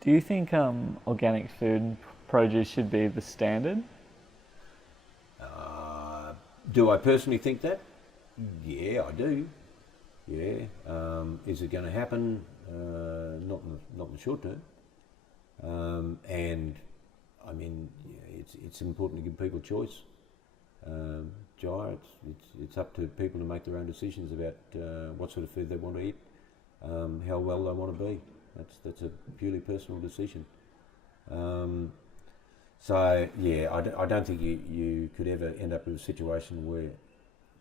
Do you think organic food produce should be the standard? Uh, do I personally think that? Yeah, I do. Yeah. Is it going to happen? Not in the short term. And I mean, yeah, it's important to give people choice. Jai, it's up to people to make their own decisions about what sort of food they want to eat, how well they want to be. That's a purely personal decision. Um, so yeah, I don't think you could ever end up with a situation where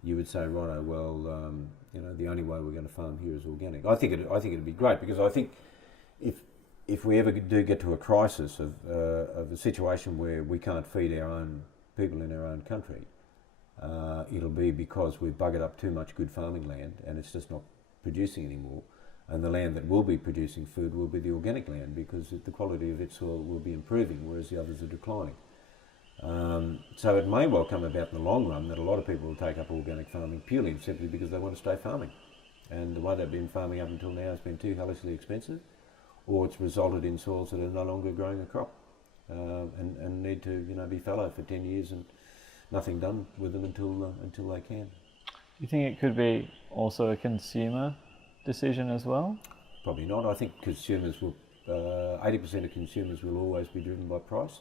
you would say, righto, well, the only way we're going to farm here is organic. I think it'd be great because I think if if we ever do get to a crisis of a situation where we can't feed our own people in our own country, it'll be because we've buggered up too much good farming land and it's just not producing anymore. And the land that will be producing food will be the organic land because the quality of its soil will be improving, whereas the others are declining. So it may well come about in the long run that a lot of people will take up organic farming purely and simply because they want to stay farming. And the way they've been farming up until now has been too hellishly expensive, or it's resulted in soils that are no longer growing a crop and need to be fallow for 10 years and nothing done with them until they can. Do you think it could be also a consumer decision as well? Probably not. I think consumers will, 80% of consumers will always be driven by price,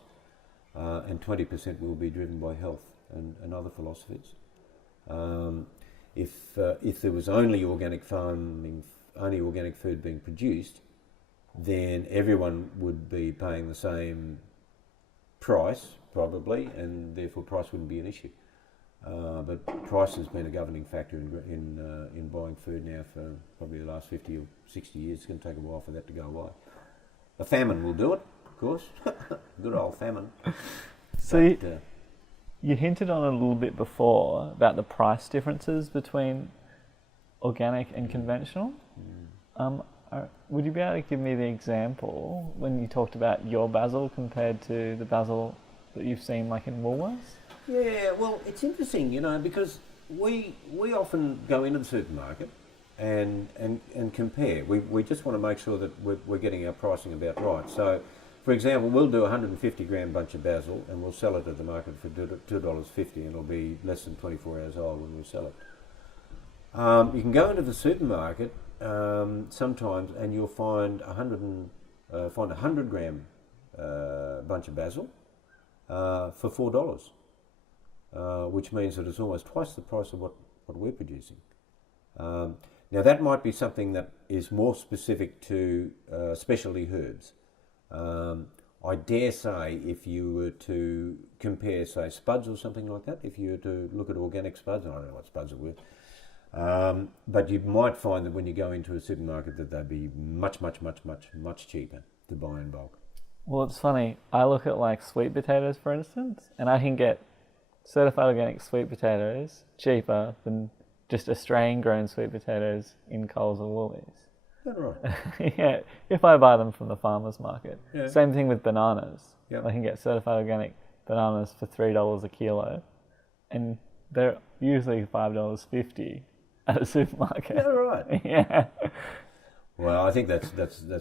and 20% will be driven by health and other philosophies. If there was only organic farming, only organic food being produced, then everyone would be paying the same price probably, and therefore price wouldn't be an issue. But price has been a governing factor in buying food now for probably the last 50 or 60 years. It's going to take a while for that to go away. A famine will do it, of course. Good old famine. So you hinted on it a little bit before about the price differences between organic and conventional. Would you be able to give me the example when you talked about your basil compared to the basil that you've seen like in Woolworths? Yeah, well, it's interesting, because we often go into the supermarket and compare. We just want to make sure that we're getting our pricing about right. So, for example, we'll do a 150 gram bunch of basil and we'll sell it at the market for $2.50 and it'll be less than 24 hours old when we sell it. You can go into the supermarket sometimes and you'll find a 100 gram bunch of basil for $4. Which means that it's almost twice the price of what we're producing. Now that might be something that is more specific to specialty herbs. I dare say if you were to compare, say, spuds or something like that, if you were to look at organic spuds, I don't know what spuds are worth, but you might find that when you go into a supermarket that they'd be much, much, much, much, much cheaper to buy in bulk. Well, it's funny. I look at like sweet potatoes, for instance, and I can get certified organic sweet potatoes cheaper than just Australian grown sweet potatoes in Coles or Woolies. Is that right? Yeah, if I buy them from the farmer's market. Yeah. Same thing with bananas. Yep. I can get certified organic bananas for $3 a kilo, and they're usually $5.50 at a supermarket. Is that right? Yeah. Well, I think that's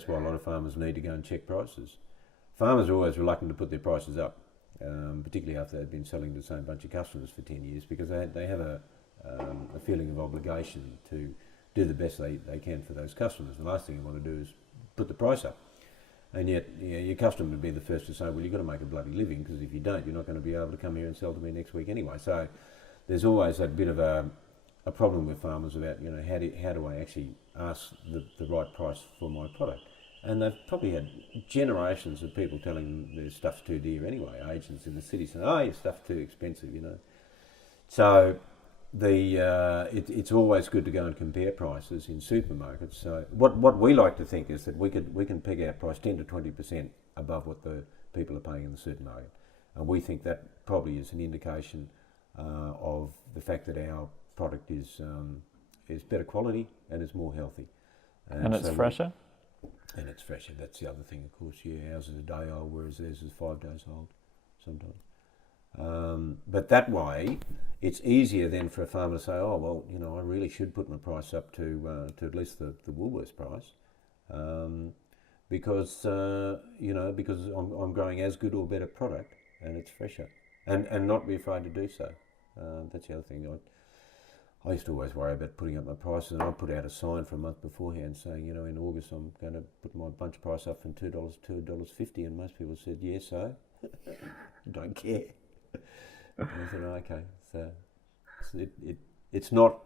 why a lot of farmers need to go and check prices. Farmers are always reluctant to put their prices up, particularly after they've been selling to the same bunch of customers for 10 years, because they have a feeling of obligation to do the best they can for those customers. The last thing you want to do is put the price up. And yet, your customer would be the first to say, well, you've got to make a bloody living, because if you don't, you're not going to be able to come here and sell to me next week anyway. So there's always that bit of a problem with farmers about, how do I actually ask the right price for my product? And they've probably had generations of people telling them their stuff's too dear anyway. Agents in the city saying, "Oh, your stuff's too expensive," So it's always good to go and compare prices in supermarkets. So what we like to think is that we can peg our price 10 to 20% above what the people are paying in the supermarket, and we think that probably is an indication of the fact that our product is better quality and is more healthy, And it's fresher. And it's fresher. That's the other thing, of course. Yeah, ours is a day old, whereas theirs is 5 days old sometimes. But that way, it's easier then for a farmer to say, oh, well, I really should put my price up to at least the Woolworths price, because because I'm growing as good or better product, and it's fresher, and not be afraid to do so. That's the other thing. I used to always worry about putting up my prices, and I put out a sign for a month beforehand saying, in August I'm going to put my bunch price up from $2 to $2.50, and most people said, yeah, so don't care. And I said, oh, okay, so it's not.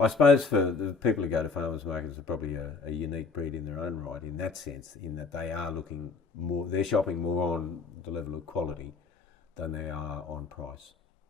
I suppose for the people who go to farmers markets are probably a unique breed in their own right, in that sense, in that they are looking more, they're shopping more on the level of quality than they are on price.